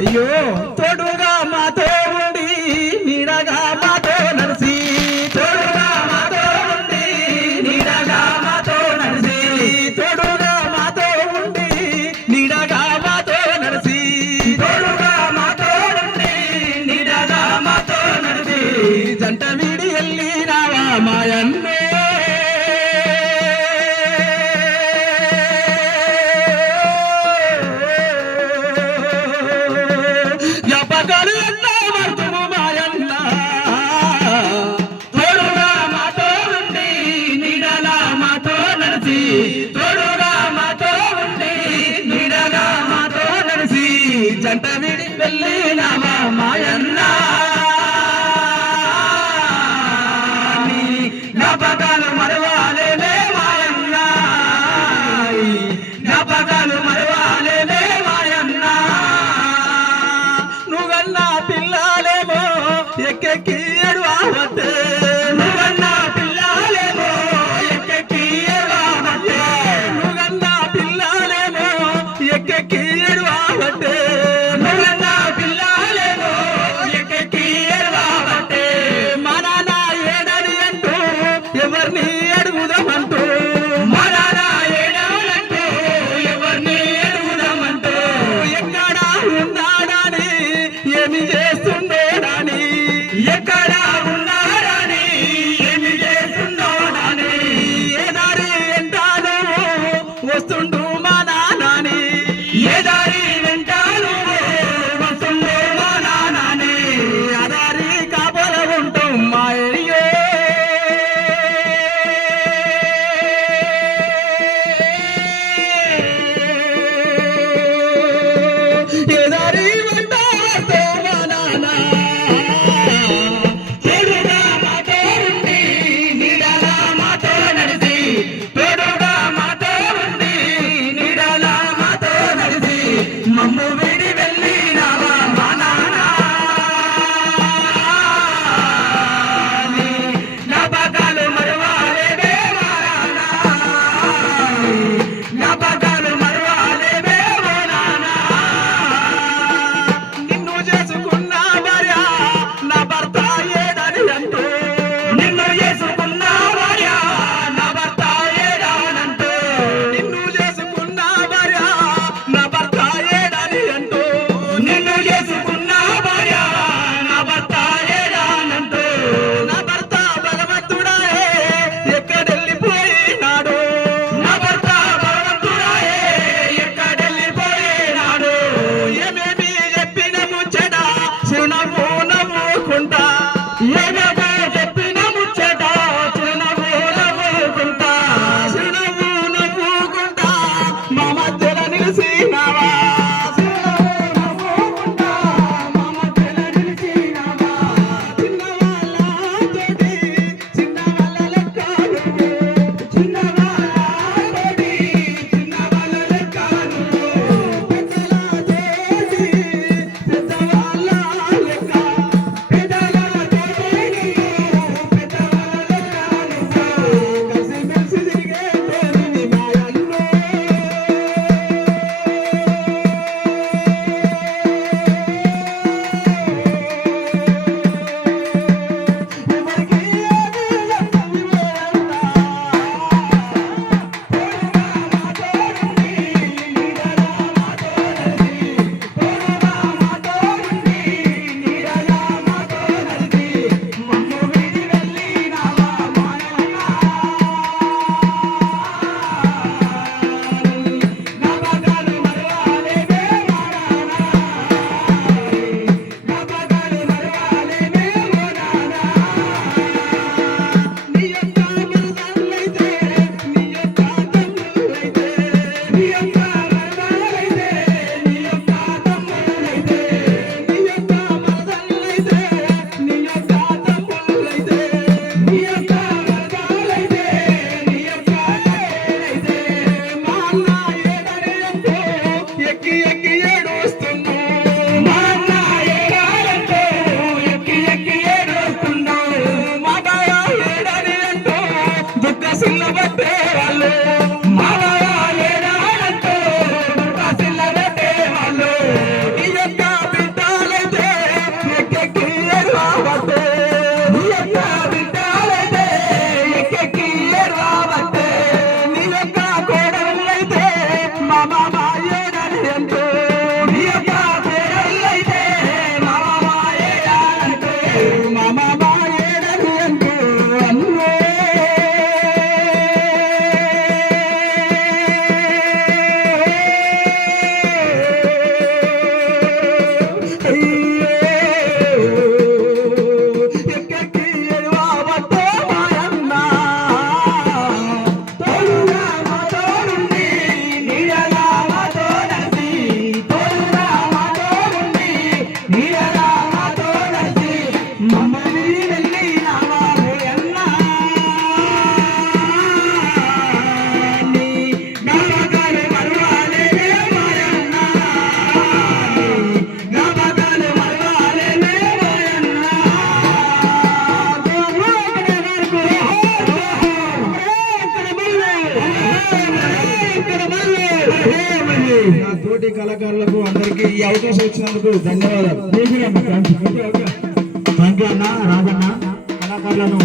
అయ్యో తోడుగా మాతో ఉండి నీడగా మాతో నడిసి తోడుగా మాతో ఉండి నీడగా మాతో నడిసి తోడుగా మాతో ఉండి నీడగా మాతో నడిసి తోడుగా మాతో ఉండి నీడగా మాతో నడిసి జంట వీడి వెళ్ళినావా మాయన్నే జంట విడి వెళ్ళినావా మాయన్న జ్ఞాపకాలు మరవాలేనే మాయన్న జ్ఞాపకాలు మరవాలేనే మాయన్న నువ్వన్నా పిల్లాలేమో ఎక్కెక్కి ఎడువావతే నువ్వన్నా పిల్లాలేమో ఎక్కెక్కి ఎడువావతే నువ్వన్నా పిల్లాలేమో ఎక్కెక్కి ఎడువావతే ఎవరిని అడుగుదామంటూ ఎవరిని అడుగుదామంటూ ఎక్కడ ఉన్నాడని ఏమి చేస్తుండోడని ఎక్కడ ఉన్నాడని ఏమి చేస్తుండోడని ఏ దారి వెంటాను వస్తుండు మా నాన్నని ఏ దారి వెంటాను వస్తుండు మా నాన్నని ఆ దారి కాపల ఉంటాం మా అయ్యో మమ్ము విడి వెళ్ళినావా మా నాన్న జ్ఞాపకాలు మరవాలేవే మా నాన్న జ్ఞాపకాలు మరవాలేవే మా నాన్న నిన్ను చేసుకున్న భార్య నా భర్త ఏడని అంటూ నిన్ను చేసుకున్న భార్య నా భర్త ఏడానంటూ నిన్ను చేసుకున్న భార్య నా భర్త నిన్ను చేసుకున్న భార్య నా భర్త ఏడానంటూ నా భర్త బలవంతుడాయే ఎక్కడెళ్ళిపోయినాడు నా భర్త బలవంతుడాయే ఎక్కడెళ్ళిపోయినాడు ఏమేమి చెప్పిన ముచ్చట చిరునవ్వు నవ్వుకుంటా ఏమేమో చెప్పిన ముచ్చట చిరునవ్వు నవ్వుకుంటా చిరునవ్వు నవ్వుకుంటా మా మధ్యలో నిలిసినావా నా తోటి కళాకారులకు అందరికీ ఈ అవకాశం ఇచ్చినందుకు ధన్యవాదాలు. థ్యాంక్ యూ అన్న రాజన్న కళాకారులను